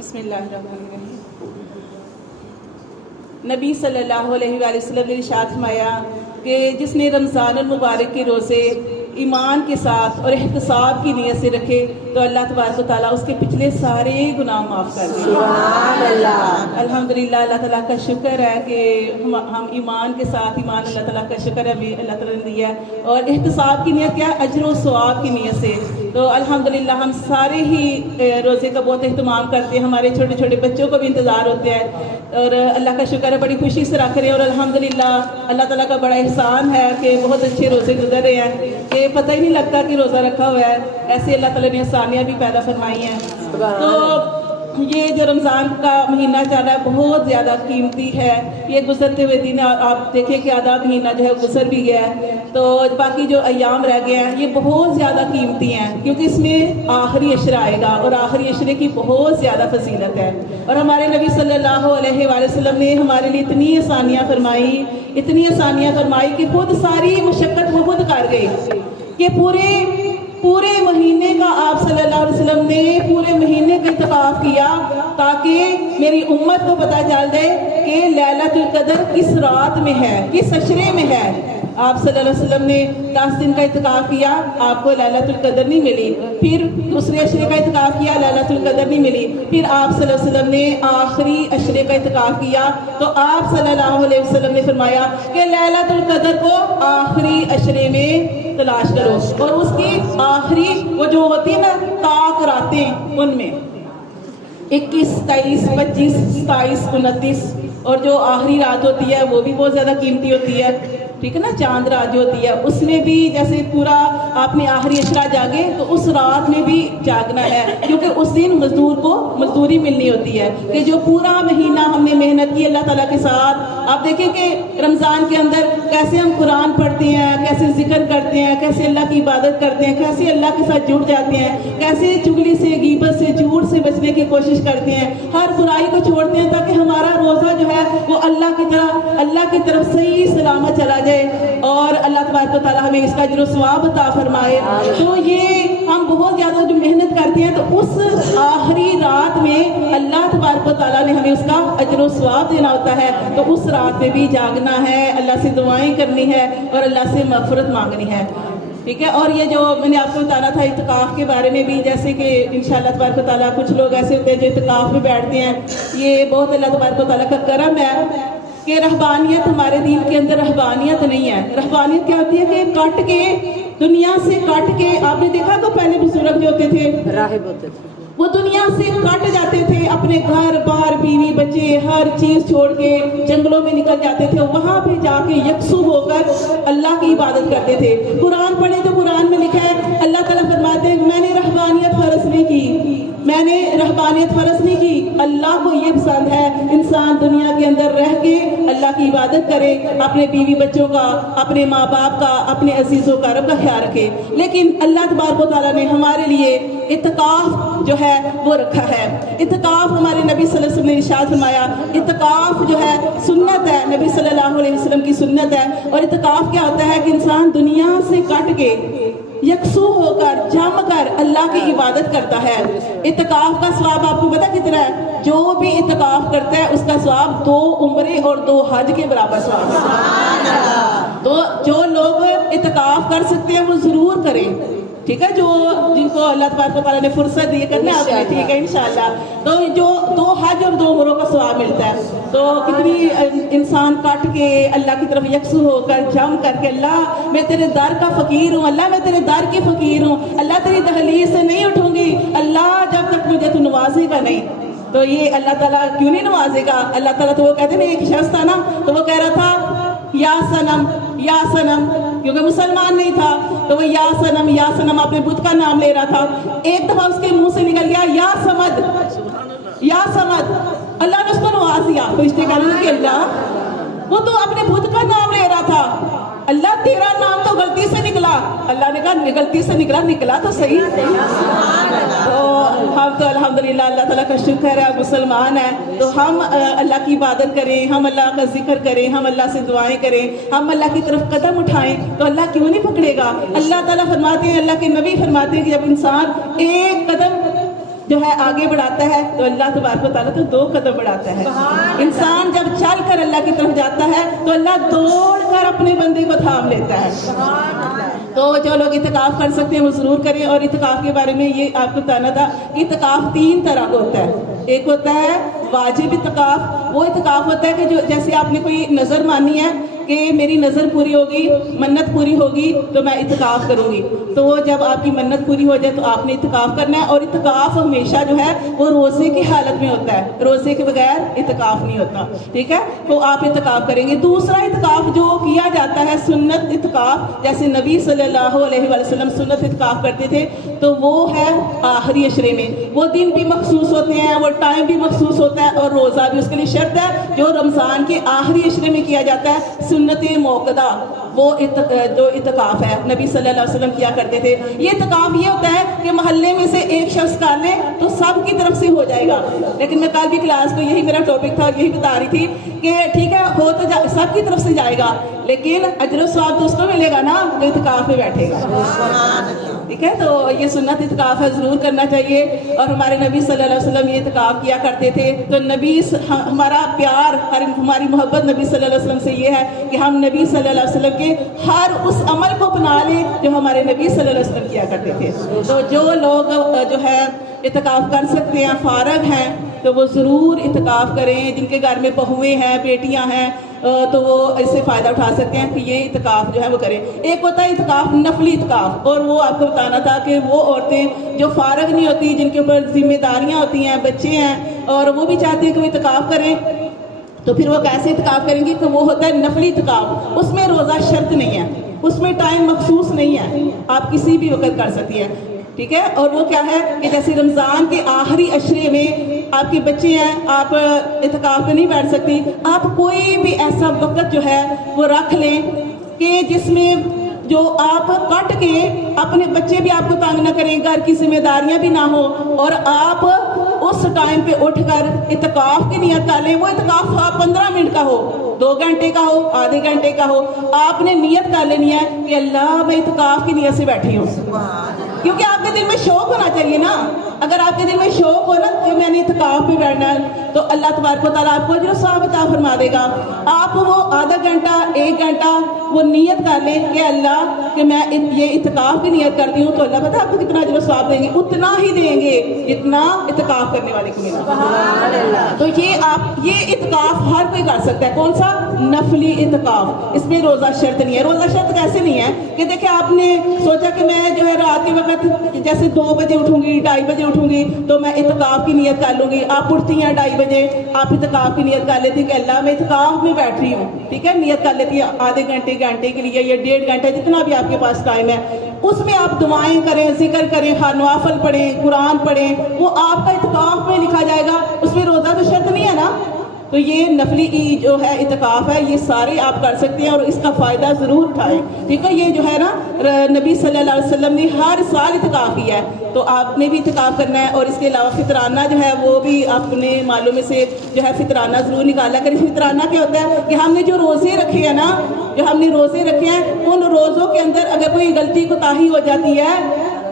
بسم اللہ الرحمن الرحیم۔ نبی صلی اللہ علیہ وآلہ وسلم نے ارشاد فرمایا کہ جس نے رمضان المبارک کے روزے ایمان کے ساتھ اور احتساب کی نیت سے رکھے تو اللہ تبارک و تعالیٰ اس کے پچھلے سارے گناہ معاف کر دیں۔ سبحان اللہ۔ الحمدللہ اللہ تعالیٰ کا شکر ہے کہ ہم ایمان کے ساتھ، ایمان اللہ تعالیٰ کا شکر ہے اللہ تعالیٰ نے دیا ہے، اور احتساب کی نیت کیا ہے؟ اجر و ثواب کی نیت سے۔ تو الحمدللہ ہم سارے ہی روزے کا بہت اہتمام کرتے ہیں، ہمارے چھوٹے چھوٹے بچوں کو بھی انتظار ہوتے ہیں، اور اللہ کا شکر ہے بڑی خوشی سے رکھ رہے ہیں، اور الحمدللہ اللہ تعالیٰ کا بڑا احسان ہے کہ بہت اچھے روزے گزر رہے ہیں کہ پتہ ہی نہیں لگتا کہ روزہ رکھا ہوا ہے۔ ایسے اللہ تعالیٰ نے آسانیاں بھی پیدا فرمائی ہیں۔ تو یہ جو رمضان کا مہینہ چل رہا ہے بہت زیادہ قیمتی ہے۔ یہ گزرتے ہوئے دن آپ دیکھیں کہ آدھا مہینہ جو ہے گزر بھی گیا ہے، تو باقی جو ایام رہ گئے ہیں یہ بہت زیادہ قیمتی ہیں، کیونکہ اس میں آخری عشرہ آئے گا اور آخری عشرے کی بہت زیادہ فضیلت ہے۔ اور ہمارے نبی صلی اللہ علیہ وآلہ وسلم نے ہمارے لیے اتنی آسانیاں فرمائی، اتنی آسانیاں فرمائی کہ خود ساری مشقت وہ خود کر گئی کہ پورے مہینے کا آپ صلی اللہ علیہ وسلم نے پورے مہینے کا اعتکاف کیا تاکہ میری امت کو پتہ چل جائے کہ لیلۃ القدر کس رات میں ہے، کس عشرے میں ہے۔ آپ صلی اللہ علیہ وسلم نے 10 دن کا اعتکاف کیا، آپ کو لیلۃ القدر نہیں ملی، پھر دوسرے عشرے کا اعتکاف کیا، لیلۃ القدر نہیں ملی، پھر آپ صلی اللہ علیہ وسلم نے آخری عشرے کا اعتکاف کیا تو آپ صلی اللہ علیہ وسلم نے فرمایا کہ لیلۃ القدر کو آخری عشرے میں تلاش کرو، اور اس کی آخری وہ جو ہوتی ہے نا طاق راتیں، ان میں 21، 23، 25، 27، 29، اور جو آخری رات ہوتی ہے وہ بھی بہت زیادہ قیمتی ہوتی ہے، ٹھیک ہے نا، چاند رات جو ہوتی ہے اس میں بھی جیسے پورا آپ نے آخری عشرہ جاگے تو اس رات میں بھی جاگنا ہے، کیونکہ اس دن مزدور کو مزدوری ملنی ہوتی ہے کہ جو پورا مہینہ ہم نے محنت کی اللہ تعالیٰ کے ساتھ۔ آپ دیکھیں کہ رمضان کے اندر کیسے ہم قرآن پڑھتے ہیں، کیسے ذکر کرتے ہیں، کیسے اللہ کی عبادت کرتے ہیں، کیسے اللہ کے ساتھ جڑ جاتے ہیں، کیسے چغلی سے، غیبت سے، جھوٹ سے بچنے کی کوشش کرتے ہیں، ہر برائی کو چھوڑتے ہیں تاکہ ہمارا روزہ جو ہے وہ اللہ کی طرف صحیح سلامت چلا جائے اور اللہ تبارک و تعالیٰ ہمیں اس کا اجر و ثواب عطا فرمائے۔ تو یہ ہم بہت زیادہ جو محنت کرتے ہیں تو اس آخری رات میں اللہ تبارک و تعالیٰ نے ہمیں اس کا اجر و ثواب دینا ہوتا ہے، تو اس رات میں بھی جاگنا ہے، اللہ سے دعائیں کرنی ہے اور اللہ سے مغفرت مانگنی ہے، ٹھیک ہے۔ اور یہ جو میں نے آپ کو بتانا تھا اعتکاف کے بارے میں بھی، جیسے کہ انشاءاللہ تبارک و تعالیٰ کچھ لوگ ایسے ہوتے ہیں جو اعتکاف میں بیٹھتے ہیں، یہ بہت اللہ تبارک و تعالیٰ کا کرم ہے کہ رہبانیت ہمارے دین کے اندر رہبانیت نہیں ہے۔ رہبانیت کیا ہوتی ہے کہ کٹ کے، دنیا سے کٹ کے، آپ نے دیکھا تو پہلے بزرگ جو ہوتے تھے راہب ہوتے تھے، وہ دنیا سے کٹ جاتے تھے، اپنے گھر بار، بیوی بچے، ہر چیز چھوڑ کے جنگلوں میں نکل جاتے تھے، وہاں پہ جا کے یکسو ہو کر اللہ کی عبادت کرتے تھے۔ قرآن پڑھیں تو قرآن میں لکھا ہے، اللہ تعالیٰ فرماتے ہیں میں نے رہبانیت فرض نہیں کی، میں نے رہبانیت فرض نہیں کی، اللہ کو یہ پسند ہے انسان دنیا کے اندر رہ کے اللہ کی عبادت کرے، اپنے بیوی بچوں کا، اپنے ماں باپ کا، اپنے عزیزوں کا، رب کا خیال رکھے۔ لیکن اللہ تبارک و تعالیٰ نے ہمارے لیے اعتکاف جو ہے وہ رکھا ہے۔ اعتکاف ہمارے نبی صلی اللہ علیہ وسلم نے ارشاد فرمایا، اعتکاف جو ہے سنت ہے، نبی صلی اللہ علیہ وسلم کی سنت ہے۔ اور اعتکاف کیا ہوتا ہے کہ انسان دنیا سے کٹ کے یکسو ہو کر، جم کر اللہ کی عبادت کرتا ہے۔ اعتکاف کا ثواب آپ کو پتہ کتنا ہے؟ جو بھی اعتکاف کرتا ہے اس کا ثواب 2 عمرے اور 2 حج کے برابر ثواب ہے۔ تو جو لوگ اعتکاف کر سکتے ہیں وہ ضرور کریں، ٹھیک ہے، جن کو اللہ تبارک و تعالیٰ نے فرصت دی کرنا آپ نے، ٹھیک ہے انشاءاللہ۔ تو جو 2 حج اور 2 عمروں کا ثواب ملتا ہے، تو کتنی انسان کٹ کے اللہ کی طرف یکسو ہو کر، جم کر کے، اللہ میں تیرے در کا فقیر ہوں، اللہ میں تیرے در کی فقیر ہوں، اللہ تیری دہلیز سے نہیں اٹھوں گی، اللہ جب تک مجھے تو نوازے گا نہیں۔ تو یہ اللہ تعالیٰ کیوں نہیں نوازے گا؟ اللہ تعالیٰ تو وہ کہتے ہیں، ایک شخص تھا نا تو وہ کہہ رہا تھا یا صنم یا صنم، کیونکہ مسلمان نہیں تھا تو وہ یا صنم اپنے بت کا نام لے رہا تھا۔ ایک دفعہ اس کے منہ سے نکل گیا یا سمد، یا سمد، اللہ نے اس کو نواز دیا۔ فرشتے کہنے لگے اللہ وہ تو اپنے بت کا نام لے رہا تھا، اللہ تیرا نام تو غلطی سے نکلا۔ اللہ نے کہا غلطی سے نکلا تو صحیح۔ تو ہم تو الحمدللہ اللہ تعالیٰ کا شکر ہے مسلمان ہیں، تو ہم اللہ کی عبادت کریں، ہم اللہ کا ذکر کریں، ہم اللہ سے دعائیں کریں، ہم اللہ کی طرف قدم اٹھائیں تو اللہ کیوں نہیں پکڑے گا؟ اللہ تعالیٰ فرماتے ہیں، اللہ کے نبی فرماتے ہیں کہ جب انسان ایک قدم جو ہے آگے بڑھاتا ہے تو اللہ تبارک و تعالیٰ تو 2 قدم بڑھاتا ہے. انسان جب چل کر اللہ کی طرف جاتا ہے تو اللہ دوڑ کر اپنے بندے کو تھام لیتا ہے. تو جو لوگ اعتکاف کر سکتے ہیں وہ ضرور کریں. اور اعتکاف کے بارے میں یہ آپ کو بتانا تھا کہ اعتکاف 3 طرح کا ہوتا ہے. ایک ہوتا ہے واجب اعتکاف. وہ اعتکاف ہوتا ہے کہ جو جیسے آپ نے کوئی نظر مانی ہے کہ میری نظر پوری ہوگی, منت پوری ہوگی تو میں اعتکاف کروں گی. تو وہ جب آپ کی منت پوری ہو جائے تو آپ نے اعتکاف کرنا ہے. اور اعتکاف ہمیشہ جو ہے وہ روزے کی حالت میں ہوتا ہے, روزے کے بغیر اعتکاف نہیں ہوتا. ٹھیک ہے, تو آپ اعتکاف کریں گے. دوسرا اعتکاف جو کیا جاتا ہے سنت اعتکاف, جیسے نبی صلی اللہ علیہ وسلم سنت اعتکاف کرتے تھے, تو وہ ہے آخری عشرے میں. وہ دن بھی مخصوص ہوتے ہیں, وہ ٹائم بھی مخصوص ہوتا ہے, اور روزہ بھی اس کے لیے شرط ہے جو رمضان کے آخری عشرے میں کیا جاتا ہے سنت موقدہ. وہ جو اعتکاف ہے نبی صلی اللہ علیہ وسلم کیا کرتے تھے. یہ اعتکاف یہ ہوتا ہے کہ محلے میں سے ایک شخص کر لے تو سب کی طرف سے ہو جائے گا. لیکن میں کل بھی کلاس کو یہی میرا ٹاپک تھا, یہی بتا رہی تھی کہ ٹھیک ہے ہو تو سب کی طرف سے جائے گا, لیکن اجر و ثواب تو اس کو ملے گا نا جو اعتکاف میں بیٹھے گا. ٹھیک ہے, تو یہ سنت اعتکاف ہے, ضرور کرنا چاہیے. اور ہمارے نبی صلی اللہ علیہ وسلم یہ اعتکاف کیا کرتے تھے. تو نبی ہمارا پیار, ہماری محبت نبی صلی اللہ علیہ وسلم سے یہ ہے کہ ہم نبی صلی اللہ علیہ وسلم کے ہر اس عمل کو اپنا لیں جو ہمارے نبی صلی اللہ علیہ وسلم کیا کرتے تھے. تو جو لوگ جو ہے اعتکاف کر سکتے ہیں, فارغ ہیں, تو وہ ضرور اعتکاف کریں. جن کے گھر میں بہویں ہیں, بیٹیاں ہیں, تو وہ اس سے فائدہ اٹھا سکتے ہیں کہ یہ اعتکاف جو ہے وہ کریں. ایک ہوتا ہے اعتکاف نفلی اعتکاف, اور وہ آپ کو بتانا تھا کہ وہ عورتیں جو فارغ نہیں ہوتی, جن کے اوپر ذمہ داریاں ہوتی ہیں, بچے ہیں, اور وہ بھی چاہتے ہیں کہ وہ اعتکاف کریں, تو پھر وہ کیسے اعتکاف کریں گے؟ کہ وہ ہوتا ہے نفلی اعتکاف. اس میں روزہ شرط نہیں ہے, اس میں ٹائم مخصوص نہیں ہے, آپ کسی بھی وقت کر سکتی ہیں. ٹھیک ہے, اور وہ کیا ہے کہ جیسے رمضان کے آخری عشرے میں آپ کے بچے ہیں, آپ اعتکاف پہ نہیں بیٹھ سکتی, آپ کوئی بھی ایسا وقت جو ہے وہ رکھ لیں کہ جس میں جو آپ کٹ کے اپنے بچے بھی آپ کو تنگ نہ کریں, گھر کی ذمہ داریاں بھی نہ ہو, اور آپ اس ٹائم پہ اٹھ کر اعتکاف کی نیت کر لیں. وہ اعتکاف 15 منٹ کا ہو, 2 گھنٹے کا ہو, آدھے گھنٹے کا ہو, آپ نے نیت کر لینی ہے کہ اللہ میں اعتکاف کی نیت سے بیٹھی ہوں. کیونکہ آپ کے دل میں شوق ہونا چاہیے نا. اگر آپ کے دل میں شوق ہو نا کہ میں نے اعتکاف پہ بیٹھنا ہے, تو اللہ تبارک و تعالیٰ آپ کو اجر و ثواب عطا فرما دے گا. آپ وہ آدھا گھنٹہ, 1 گھنٹہ وہ نیت کر لیں کہ اللہ کہ میں یہ اعتکاف کی نیت کرتی ہوں, تو اللہ پتہ آپ کو کتنا اجر و ثواب دیں گے, اتنا ہی دیں گے جتنا اعتکاف کرنے والے کو ملا. تو یہ اعتکاف ہر کوئی کر سکتا ہے. کون سا؟ نفلی اعتکاف. اس میں روزہ شرط نہیں ہے. روزہ شرط کیسے نہیں ہے کہ دیکھیں آپ نے سوچا کہ میں جو ہے رات کے وقت جیسے 2 بجے اٹھوں گی, 2:30 بجے اٹھوں گی, تو میں اعتکاف کی نیت کر لوں گی. آپ اٹھتی ہیں 2:30 بجے, آپ اعتکاف کی نیت کر لیتی ہیں کہ اللہ میں اعتکاف میں بیٹھ رہی ہوں. ٹھیک ہے, نیت کر لیتی ہیں آدھے گھنٹے کے لیے یا 1.5 گھنٹے, جتنا بھی آپ کے پاس ٹائم ہے. اس میں آپ دعائیں کریں, ذکر کریں, نوافل پڑھیں, قرآن پڑھیں, وہ آپ کا اعتکاف میں لکھا جائے گا. اس میں روزہ تو شرط نہیں ہے نا. تو یہ نفلی جو ہے اعتکاف ہے, یہ سارے آپ کر سکتے ہیں اور اس کا فائدہ ضرور اٹھائیں. ٹھیک ہے, یہ جو ہے نا نبی صلی اللہ علیہ وسلم نے ہر سال اعتکاف کیا ہے, تو آپ نے بھی اعتکاف کرنا ہے. اور اس کے علاوہ فطرانہ جو ہے وہ بھی اپنے مالوں میں سے جو ہے فطرانہ ضرور نکالا کریں. فطرانہ کیا ہوتا ہے کہ ہم نے جو روزے رکھے ہیں نا, جو ہم نے روزے رکھے ہیں, ان روزوں کے اندر اگر کوئی غلطی کوتاہی ہو جاتی ہے,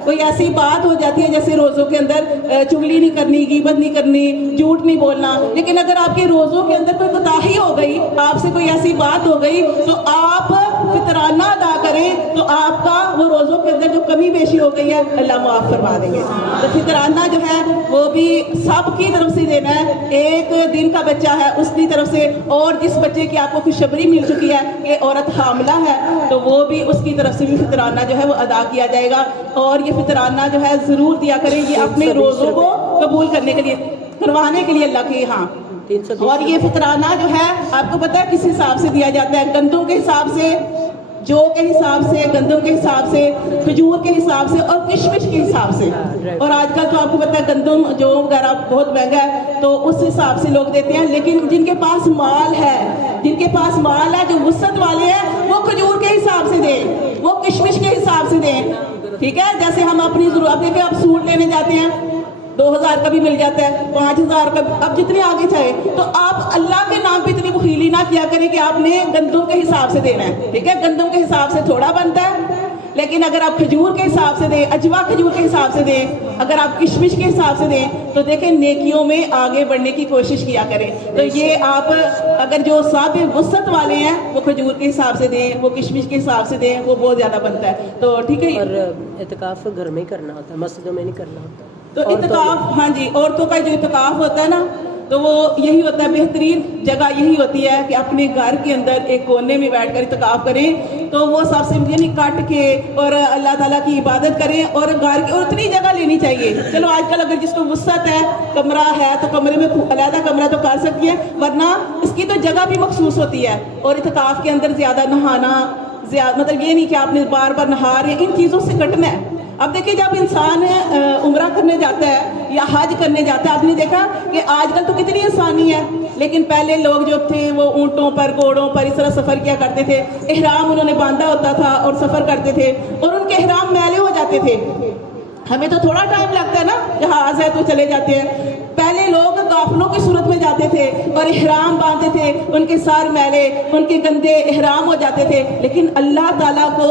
کوئی ایسی بات ہو جاتی ہے جیسے روزوں کے اندر چغلی نہیں کرنی, غیبت نہیں کرنی, جھوٹ نہیں بولنا, لیکن اگر آپ کے روزوں کے اندر کوئی کوتاہی ہو گئی, آپ سے کوئی ایسی بات ہو گئی, تو آپ فطرانہ ادا کریں, تو آپ کا وہ روزوں کے اندر جو کمی بیشی ہو گئی ہے اللہ معاف فرما دیں گے. تو فطرانہ جو ہے وہ بھی سب کی طرف سے دینا ہے. 1 دن کا بچہ ہے اس کی طرف سے, اور جس بچے کی آپ کو خوشخبری مل چکی ہے کہ عورت حاملہ ہے, تو وہ بھی اس کی طرف سے بھی فطرانہ جو ہے وہ ادا کیا جائے گا. اور یہ فطرانہ جو ہے ضرور دیا کریں, یہ اپنے روزوں کو قبول کرنے کے لیے, کروانے کے لیے اللہ کے ہاں. اور یہ فطرانہ جو ہے آپ کو پتہ ہے کس حساب سے دیا جاتا ہے؟ گندم کے حساب سے, جو کے حساب سے, گندم کے حساب سے, کھجور کے حساب سے, اور کشمش کے حساب سے. اور آج کل تو آپ کو پتہ ہے گندم جو وغیرہ بہت مہنگا ہے, تو اس حساب سے لوگ دیتے ہیں. لیکن جن کے پاس مال ہے, جو وسعت والے ہیں, وہ کھجور کے حساب سے دیں, وہ کشمش کے حساب سے دیں. ٹھیک ہے, جیسے ہم اپنی ضرورت دیکھیں, آپ سوٹ لینے جاتے ہیں 2000 کا بھی مل جاتا ہے, 5000 کا, اب جتنے آگے چاہے, تو آپ اللہ کے نام پہ اتنی بخیلی نہ کیا کریں کہ آپ نے گندم کے حساب سے دینا ہے. ٹھیک ہے, گندم کے حساب سے تھوڑا بنتا ہے, لیکن اگر آپ کھجور کے حساب سے دیں، اجوا کھجور کے حساب سے دیں، اگر آپ کشمش کے حساب سے دیں، تو دیکھیں نیکیوں میں آگے بڑھنے کی کوشش کیا کریں. تو یہ آپ اگر جو صاحب وسعت والے ہیں وہ کھجور کے حساب سے دیں، وہ کشمش کے حساب سے دیں، وہ بہت زیادہ بنتا ہے. تو ٹھیک ہے. اور اعتکاف گھر میں ہی کرنا ہوتا ہے، مسجدوں میں نہیں کرنا ہوتا. تو اعتکاف، ہاں جی، عورتوں کا جو اعتکاف ہوتا ہے نا، تو وہ یہی ہوتا ہے، بہترین جگہ یہی ہوتی ہے کہ اپنے گھر کے اندر ایک کونے میں بیٹھ کر اعتکاف کریں. تو وہ سب سے یعنی کٹ کے اور اللہ تعالیٰ کی عبادت کریں، اور گھر کی اور اتنی جگہ لینی چاہیے. چلو آج کل اگر جس کو وسعت ہے، کمرہ ہے، تو کمرے میں علیحدہ کمرہ تو کر سکتی ہے، ورنہ اس کی تو جگہ بھی مخصوص ہوتی ہے. اور اعتکاف کے اندر زیادہ نہانا، مطلب یہ نہیں کہ آپ نے بار بار نہا رہے ہیں، ان چیزوں سے کٹنا ہے. اب دیکھیں جب انسان عمرہ کرنے جاتا ہے یا حج کرنے جاتا ہے، آپ نے دیکھا کہ آج کل تو کتنی آسانی ہے، لیکن پہلے لوگ جو تھے وہ اونٹوں پر، گھوڑوں پر اس طرح سفر کیا کرتے تھے. احرام انہوں نے باندھا ہوتا تھا اور سفر کرتے تھے، اور ان کے احرام میلے ہو جاتے تھے. ہمیں تو تھوڑا ٹائم لگتا ہے نا، جہاز ہے تو چلے جاتے ہیں. پہلے لوگ قافلوں کی صورت میں جاتے تھے اور احرام باندھتے تھے، ان کے سار میلے، ان کے گندے احرام ہو جاتے تھے. لیکن اللہ تعالیٰ کو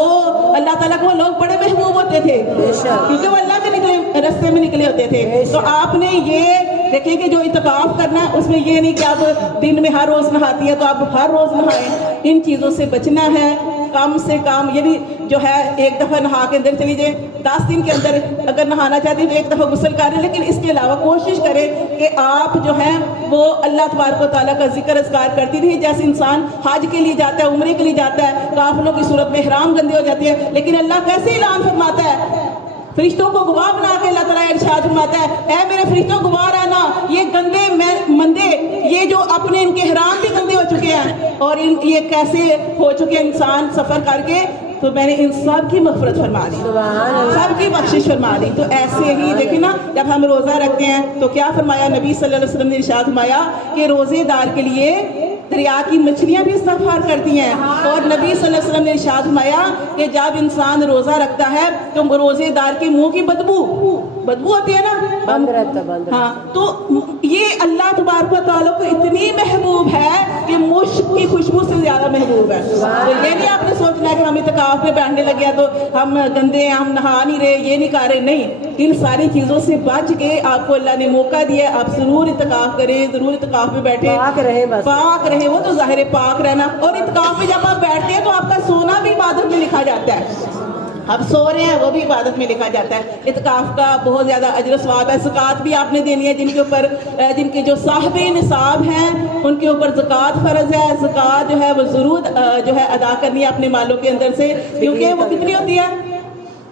وہ لوگ بڑے محبوب ہوتے تھے، کیونکہ وہ اللہ کے نکلے رستے میں نکلے ہوتے تھے. تو آپ نے یہ دیکھیں کہ جو اعتکاف کرنا ہے اس میں یہ نہیں کہ آپ دن میں ہر روز نہاتی ہے تو آپ ہر روز نہائیں. ان چیزوں سے بچنا ہے. کم سے کم یہ بھی جو ہے ایک دفعہ نہا کے اندر چلی جائیں. 10 دن کے اندر اگر نہانا چاہتی ہیں تو ایک دفعہ غسل کریں، لیکن اس کے علاوہ کوشش کریں کہ آپ جو ہیں وہ اللہ تبارک و تعالیٰ کا ذکر اذکار کرتی رہی. جیسے انسان حج کے لیے جاتا ہے، عمرے کے لیے جاتا ہے، قافلوں کی صورت میں احرام گندے ہو جاتے ہیں، لیکن اللہ کیسے اعلان فرماتا ہے؟ فرشتوں کو گواہ بنا کے اللہ تعالیٰ ارشاد فرماتا ہے، اے میرے فرشتوں گواہ رہنا، یہ گندے مندے، یہ جو اپنے ان کے احرام بھی گندے ہو چکے ہیں اور یہ کیسے ہو چکے انسان سفر کر کے، تو میں نے ان سب کی مغفرت فرما دی، سب کی بخشش فرما دی. تو ایسے ہی دیکھیں نا، جب ہم روزہ رکھتے ہیں تو کیا فرمایا نبی صلی اللہ علیہ وسلم نے ارشاد فرمایا کہ روزے دار کے لیے دریا کی مچھلیاں بھی استغفار کرتی ہیں. اور نبی صلی اللہ علیہ وسلم نے ارشاد فرمایا کہ جب انسان روزہ رکھتا ہے تو روزے دار کے منہ کی بدبو ہوتی ہے نا، بند رہتا. ہاں، تو یہ اللہ تبارک و تعالیٰ کو اتنی محبوب ہے کہ مشک کی خوشبو سے زیادہ محبوب ہے. تو یہ نہیں آپ نے سوچنا ہے کہ ہم اعتکاف میں بیٹھنے لگے تو ہم گندے ہیں، ہم نہا نہیں رہے، یہ نہیں کر رہے. نہیں، ان ساری چیزوں سے بچ کے آپ کو اللہ نے موقع دیا، آپ ضرور اعتکاف کریں، ضرور اعتکاف میں بیٹھیں، پاک رہے، بس پاک رہے. وہ تو ظاہر ہے پاک رہنا. اور اعتکاف میں جب آپ بیٹھتے ہیں تو آپ کا سونا بھی عبادت میں لکھا جاتا ہے. آپ سو رہے ہیں وہ بھی عبادت میں لکھا جاتا ہے. اعتکاف کا بہت زیادہ اجر و ثواب ہے. زکوٰۃ بھی آپ نے دینی ہے، جن کے جو صاحب نصاب ہیں ان کے اوپر زکوٰۃ فرض ہے. زکوٰۃ جو ہے وہ ضرور جو ہے ادا کرنی ہے اپنے مالوں کے اندر سے، کیونکہ وہ کتنی ہوتی ہے؟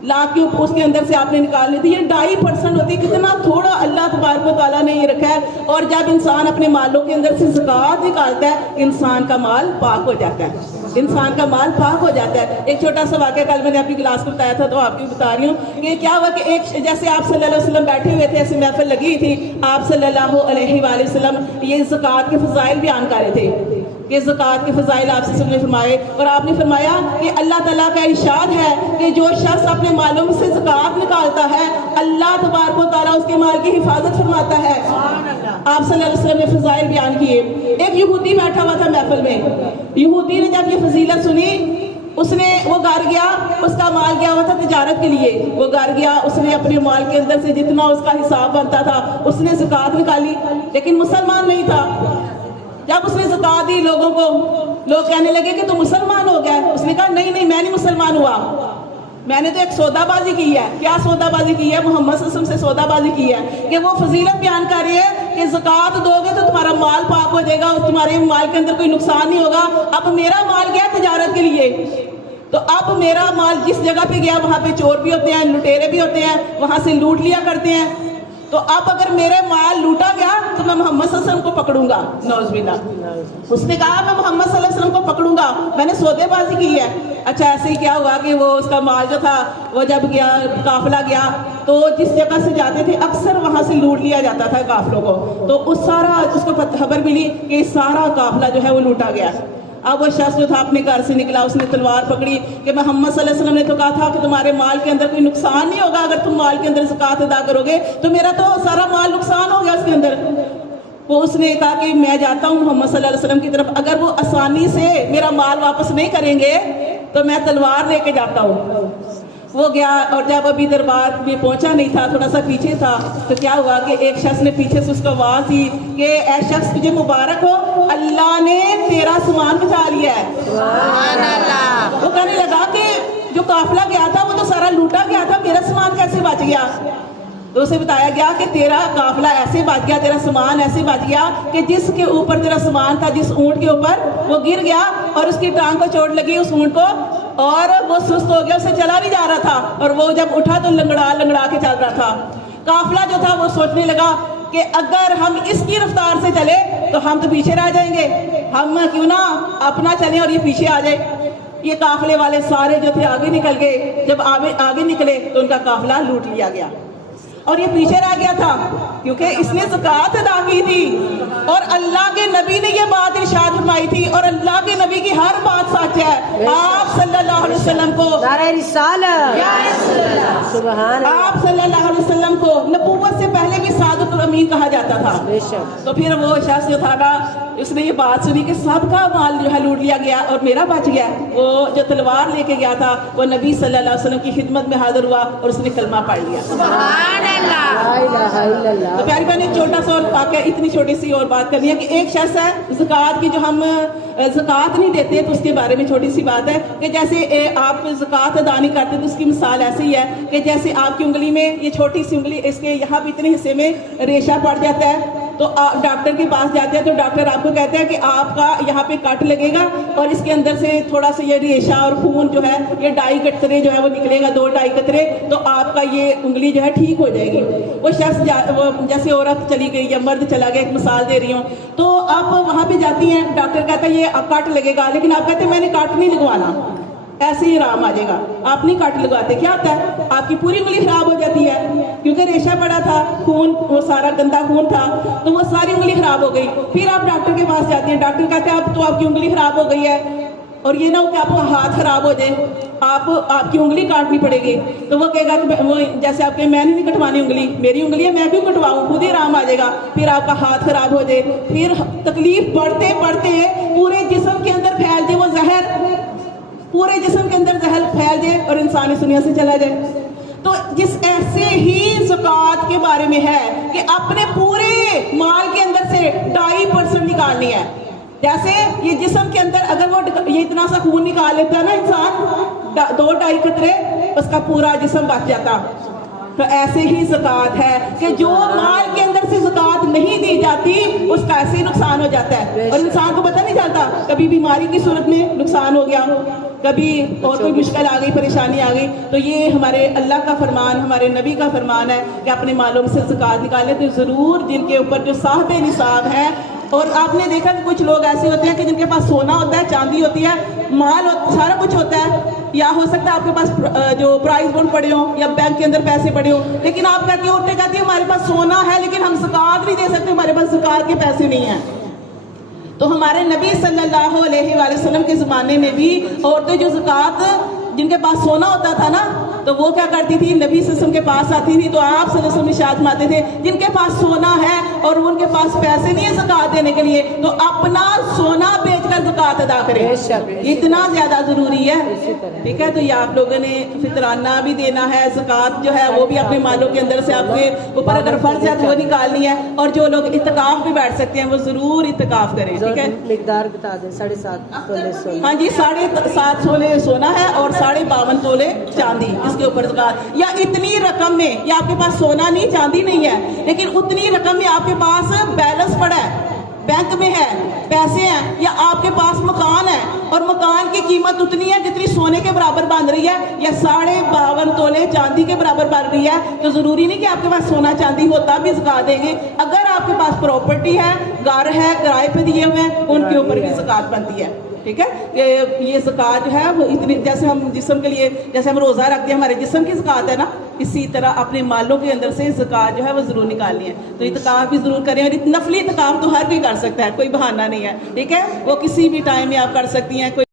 لاکھ کے اوپر، اس کے اندر سے آپ نے نکالنی تھی. یہ 2.5% ہوتی ہے. کتنا تھوڑا اللہ تبارک و تعالیٰ نے یہ رکھا ہے. اور جب انسان اپنے مالوں کے اندر سے زکوٰۃ نکالتا ہے، انسان کا مال پاک ہو جاتا ہے، انسان کا مال پاک ہو جاتا ہے. ایک چھوٹا سا واقعہ کل میں نے اپنی کلاس کو بتایا تھا تو آپ کو بتا رہی ہوں کہ کیا ہوا کہ ایک جیسے آپ صلی اللہ علیہ وسلم بیٹھے ہوئے تھے، ایسی محفل لگی تھی، آپ صلی اللہ علیہ وآلہ وسلم یہ زکوٰۃ کے فضائل بیان کر رہے تھے کہ زکوٰۃ کے فضائل آپ سے نے فرمائے. اور آپ نے فرمایا کہ اللہ تعالیٰ کا ارشاد ہے کہ جو شخص اپنے مالوں میں سے زکوٰۃ نکالتا ہے، اللہ تبارک و تعالیٰ اس کے مال کی حفاظت فرماتا ہے. آپ صلی اللہ علیہ وسلم نے فضائل بیان کیے. ایک یہودی بیٹھا ہوا تھا محفل میں. یہودی نے جب یہ فضیلت سنی، وہ گھر گیا، اس کا مال گیا ہوا تھا تجارت کے لیے. وہ گھر گیا، اس نے اپنے مال کے اندر سے جتنا اس کا حساب بنتا تھا اس نے زکوٰۃ نکالی، لیکن مسلمان نہیں تھا. جب اس نے زکوٰۃ دی لوگوں کو، لوگ کہنے لگے کہ تو مسلمان ہو گیا. اس نے کہا نہیں میں نہیں مسلمان ہوا، میں نے تو ایک سودا بازی کی ہے. کیا سودا بازی کی ہے؟ محمد صلی اللہ علیہ وسلم سے سودا بازی کی ہے کہ وہ فضیلت بیان کر رہی ہے کہ زکوٰۃ دو گے تو تمہارا مال پاک ہو جائے گا اور تمہارے مال کے اندر کوئی نقصان نہیں ہوگا. اب میرا مال گیا تجارت کے لیے، تو اب میرا مال جس جگہ پہ گیا وہاں پہ چور بھی ہوتے ہیں، لٹیرے بھی ہوتے ہیں، وہاں سے لوٹ لیا کرتے ہیں. تو اب اگر میرے مال لوٹا گیا تو میں محمد صلی اللہ علیہ وسلم کو پکڑوں گا. نعوذ باللہ. اس نے کہا میں محمد صلی اللہ علیہ وسلم کو پکڑوں گا، میں نے سودے بازی کی ہے. اچھا ایسے ہی کیا ہوا کہ وہ اس کا مال جو تھا وہ جب گیا، قافلہ گیا تو جس جگہ سے جاتے تھے اکثر وہاں سے لوٹ لیا جاتا تھا قافلوں کو. تو اس کو خبر ملی کہ سارا قافلہ جو ہے وہ لوٹا گیا. اب وہ شخص جو تھا اپنے گھر سے نکلا، اس نے تلوار پکڑی کہ محمد صلی اللہ علیہ وسلم نے تو کہا تھا کہ تمہارے مال کے اندر کوئی نقصان نہیں ہوگا اگر تم مال کے اندر زکوٰۃ ادا کرو گے، تو میرا تو سارا مال نقصان ہو گیا اس کے اندر. وہ اس نے کہا کہ میں جاتا ہوں محمد صلی اللہ علیہ وسلم کی طرف، اگر وہ آسانی سے میرا مال واپس نہیں کریں گے تو میں تلوار لے کے جاتا ہوں. وہ گیا اور جب ابھی دربار میں پہنچا نہیں تھا، تھوڑا سا پیچھے تھا، تو کیا ہوا کہ ایک شخص نے پیچھے سے اس کو آواز دی کہ اے شخص تجھے مبارک ہو، اللہ نے تیرا سامان بچا لیا ہے۔ سبحان اللہ۔ وہ کہنے لگا کہ جو قافلہ گیا تھا وہ تو سارا لوٹا گیا تھا، میرا سامان کیسے بچ گیا؟ تو اسے بتایا گیا کہ تیرا قافلہ ایسے بچ گیا، تیرا سامان ایسے بچ گیا کہ جس کے اوپر تیرا سامان تھا، جس اونٹ کے اوپر، وہ گر گیا اور اس کی ٹانگ کو چوٹ لگی اس اونٹ کو، اور وہ سست ہو گیا، اسے چلا بھی جا رہا تھا، اور وہ جب اٹھا تو لنگڑا لنگڑا کے چل رہا تھا۔ قافلہ جو تھا وہ سوچنے لگا کہ اگر ہم اس کی رفتار سے چلے تو ہم تو پیچھے رہ جائیں گے، ہم کیوں نہ اپنا چلیں اور یہ پیچھے آ جائے۔ یہ قافلے والے سارے جو تھے آگے نکل گئے، جب آگے نکلے تو ان کا قافلہ لوٹ لیا گیا اور یہ پیچھے رہ گیا تھا کیونکہ اس نے زکوٰۃ ادا کی تھی، اور اللہ کے نبی نے یہ بات ارشاد فرمائی تھی، اور اللہ کے نبی کی ہر بات سچ ہے۔ آپ صلی اللہ علیہ وسلم کو نعرہ رسالت، سبحان اللہ، آپ صلی اللہ علیہ وسلم کو نبوت سے پہلے بھی صادق الامین کہا جاتا تھا۔ بے شک۔ تو پھر وہ شخص جو تھا نا، اس نے یہ بات سنی کہ سب کا مال جو ہے لوٹ لیا گیا اور میرا بچ گیا۔ وہ جو تلوار لے کے گیا تھا وہ نبی صلی اللہ علیہ وسلم کی خدمت میں حاضر ہوا اور اس نے کلمہ پڑھ لیا۔ سبحان اللہ۔ لا الہ الا اللہ۔ تو پیاری بہن، ایک چھوٹا سا اور واقعہ، اتنی چھوٹی سی اور بات کرنی ہے کہ ایک شخص ہے، زکوٰۃ کی جو ہم زکوٰۃ نہیں دیتے تو اس کے بارے میں چھوٹی سی بات ہے کہ جیسے آپ زکوٰۃ ادا نہیں کرتے تو اس کی مثال ایسے ہی ہے کہ جیسے آپ کی انگلی میں یہ چھوٹی سی انگلی، اس کے یہاں بھی اتنے حصے میں ریشہ پڑ جاتا ہے، تو آپ ڈاکٹر کے پاس جاتے ہیں تو ڈاکٹر آپ کو کہتے ہیں کہ آپ کا یہاں پہ کٹ لگے گا اور اس کے اندر سے تھوڑا سا یہ ریشہ اور خون جو ہے، یہ 2.5 قطرے جو ہے وہ نکلے گا، 2-2.5 قطرے، تو آپ کا یہ انگلی جو ہے ٹھیک ہو جائے گی۔ وہ شخص وہ جیسے عورت چلی گئی یا مرد چلا گیا، ایک مثال دے رہی ہوں، تو آپ وہاں پہ جاتی ہیں، ڈاکٹر کہتا ہے یہ کٹ لگے گا، لیکن آپ کہتے ہیں میں نے کٹ نہیں لگوانا، ایسے ہی آرام آ جائے گا، آپ نہیں کٹ لگواتے، کیا ہوتا ہے آپ کی پوری انگلی خراب ہو جاتی ہے کیونکہ ریشہ پڑا تھا، خون، وہ سارا گندا خون تھا، تو وہ ساری انگلی خراب ہو گئی۔ پھر آپ ڈاکٹر کے پاس جاتے ہیں، ڈاکٹر کہتے ہیں اب تو آپ کی انگلی خراب ہو گئی ہے، اور یہ نہ ہو کہ آپ کا ہاتھ خراب ہو جائے، آپ کی انگلی کاٹنی پڑے گی، تو وہ کہے گا کہ وہ جیسے آپ کے میں نے نہیں کٹوانی انگلی، میری انگلی ہے، میں کیوں کٹواؤں، خود ہی آرام آ جائے گا، پھر آپ کا ہاتھ خراب ہو جائے، پھر تکلیف بڑھتے بڑھتے پورے جسم کے اندر پھیل جائے وہ زہر، پورے جسم کے اندر زہر پھیل جائے اور انسان اس دنیا سے چلا جائے۔ تو جس ایسے ہی زکوٰۃ کے بارے میں ہے کہ اپنے پورے مال کے اندر سے 2.5% نکالنی ہے۔ جیسے یہ جسم کے اندر اگر وہ یہ اتنا سا خون نکال لیتا ہے نا انسان، 2-2.5 قطرے، اس کا پورا جسم بچ جاتا۔ تو ایسے ہی زکوٰۃ ہے کہ جو مال کے اندر سے زکوٰۃ نہیں دی جاتی اس کا ایسے ہی نقصان ہو جاتا ہے، اور انسان کو پتہ نہیں چلتا، کبھی بیماری کی صورت میں نقصان ہو گیا، کبھی اور کوئی مشکل آ گئی، پریشانی آ گئی، تو یہ ہمارے اللہ کا فرمان، ہمارے نبی کا فرمان ہے کہ اپنے مالوں میں سے زکوٰۃ نکالیں۔ تو ضرور جن کے اوپر جو صاحب نصاب ہے، اور آپ نے دیکھا کہ کچھ لوگ ایسے ہوتے ہیں کہ جن کے پاس سونا ہوتا ہے، چاندی ہوتی ہے، مال سارا کچھ ہوتا ہے، یا ہو سکتا ہے آپ کے پاس جو پرائز بانڈ پڑے ہوں یا بینک کے اندر پیسے پڑے ہوں، لیکن آپ کہتی ہیں، عورتیں کہتی ہیں ہمارے پاس سونا ہے لیکن ہم زکوٰۃ نہیں دے سکتے، ہمارے پاس زکوٰۃ کے پیسے نہیں ہیں۔ تو ہمارے نبی صلی اللہ علیہ وآلہ وسلم کے زمانے میں بھی عورتیں جو زکوٰۃ، جن کے پاس سونا ہوتا تھا نا، تو وہ کیا کرتی تھی، نبی صلی اللہ علیہ وسلم کے پاس آتی تھی، تو آپ صلی اللہ علیہ وسلم ارشاد فرماتے تھے جن کے پاس سونا ہے اور ان کے پاس پیسے نہیں ہے زکوٰۃ دینے کے لیے، تو اپنا سونا بیچ کر زکوٰۃ ادا کریں، اتنا زیادہ ضروری ہے۔ ٹھیک ہے، تو یہ آپ لوگوں نے فطرانہ بھی دینا ہے، زکوٰۃ جو ہے وہ بھی اپنے مالوں کے اندر سے آپ کے اوپر اگر فرض ہے تو وہ نکالنی ہے، اور جو لوگ اعتکاف بھی بیٹھ سکتے ہیں وہ ضرور اعتکاف کریں۔ ٹھیک ہے، مقدار بتا دیں، 7.5 تولے سونا۔ ہاں جی، 7.5 تولے سونا ہے اور 52.5 تولے چاندی، اس کے اوپر زکوٰۃ، یا اتنی رقم میں، یا آپ کے پاس سونا نہیں چاندی نہیں ہے لیکن اتنی رقم میں آپ کے پاس بیلنس پڑا ہے، بینک میں ہے، پیسے ہیں، یا آپ کے پاس مکان ہے اور مکان کی قیمت اتنی ہے جتنی سونے کے برابر بن رہی ہے، یا 52.5 تولے چاندی کے برابر بن رہی ہے، تو ضروری نہیں کہ آپ کے پاس سونا چاندی ہوتا بھی زکوٰۃ دیں گے۔ اگر آپ کے پاس پراپرٹی ہے، گھر ہے، کرائے پہ دیے ہوئے ہیں، ان کے اوپر بھی زکوٰۃ بنتی ہے۔ ٹھیک ہے، کہ یہ زکوٰۃ جو ہے وہ اتنی، جیسے ہم جسم کے لیے، جیسے ہم روزہ رکھتے ہیں، ہمارے جسم کی زکوٰۃ ہے نا، اسی طرح اپنے مالوں کے اندر سے زکوٰۃ جو ہے وہ ضرور نکالنی ہے۔ تو اعتکاف بھی ضرور کریں، اور نفلی اعتکاف تو ہر کوئی کر سکتا ہے، کوئی بہانہ نہیں ہے۔ ٹھیک ہے، وہ کسی بھی ٹائم میں آپ کر سکتی ہیں، کوئی